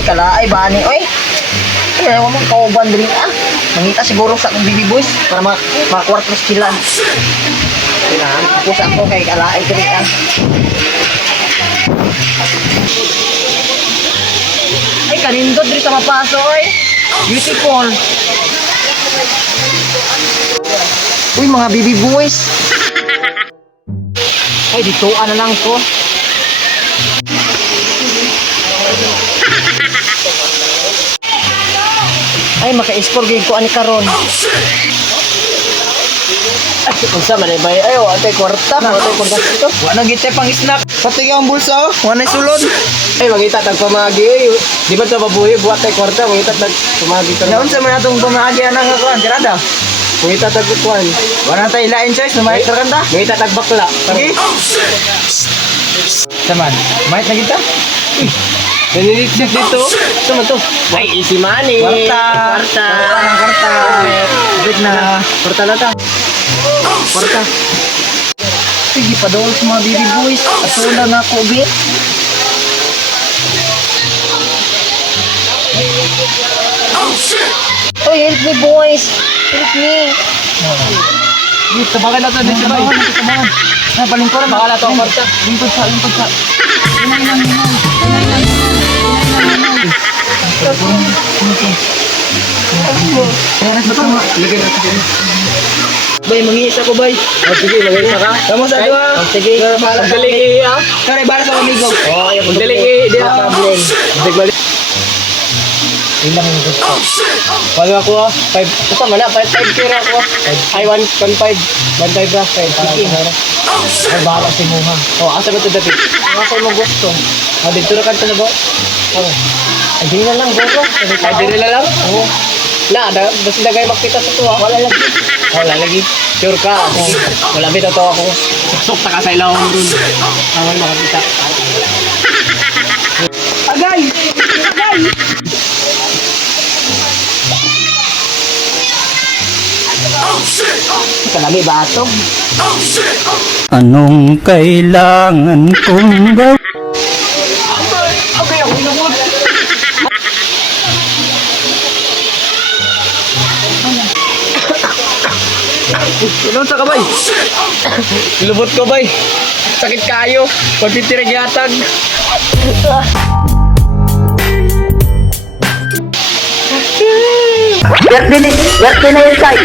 Ay, kalaay, bani, oy. Ay, ayaw mo kauban din Mangita siguro sa akong baby boys para makakwartos sila. Kailangan, tapos ako kay kalaay din Ay, kanindot rin sa mapaso, oy. Beautiful. Uy, mga baby boys. Ay, ditoan na lang ko. Ay, maka-score gig ko ani karon. Ay, unsa man bay? Ay, wa tay kwarta, wa tay kwarta dito. Wa na gite pang snack. Pati ang bulsa oh. Wa na sulod. Ay, magita tag pamagi oy. Di ba to babuhi buhat tay kwarta, magita tag pamagi to. Naon sa man atong pamagi anang kuan, tirada. Magita tag kuan. Wa na tay lain choice no may kanta. Magita tag bakla. Sige. Saman, may na kita. Nanilisip dito. Sama to. Ay, easy money. Kwarta. Kwarta. Kwarta. Big na. Kwarta na ta. Kwarta. Sige pa daw sa mga baby boys. Asula na ako, be. Oh, help me boys. Help me. Dito bakit na to dito bay? Na balingkod Bakala to kwarta. Lingkod sa. Bay, mangisa ko bay. Oh, sige, mangisa ka. Kamu sa dua. Oh, sige. Magdaling ah. Kare para sa amigo. Oh, yung magdaling di na problem. Balik. Ilang yung gusto. Wala ako 5. Ito man na 5 kira ako. Ay 1.5. 1.5 ra 5. Ay bahala si Muha. Oh, asa ba to dati? Asa mo gusto? Ah, dito ra kanto na ba? Oh. Ay di na lang bro. Ay di na lang. Oh. Na, basta dagay makita sa tuwa. Wala lagi. Wala lagi. Sure ka. Sige. Wala bitaw to ako. Susok ta ka sa ilaw ron. Awal makakita. Agay! Agay! Kalami ba ito? Anong kailangan kong gawin? Okay, ako inabot. Ilan sa kabay? Lubot ko bay. Sakit kayo. Pagtitirag yatag. Yan din na yung side.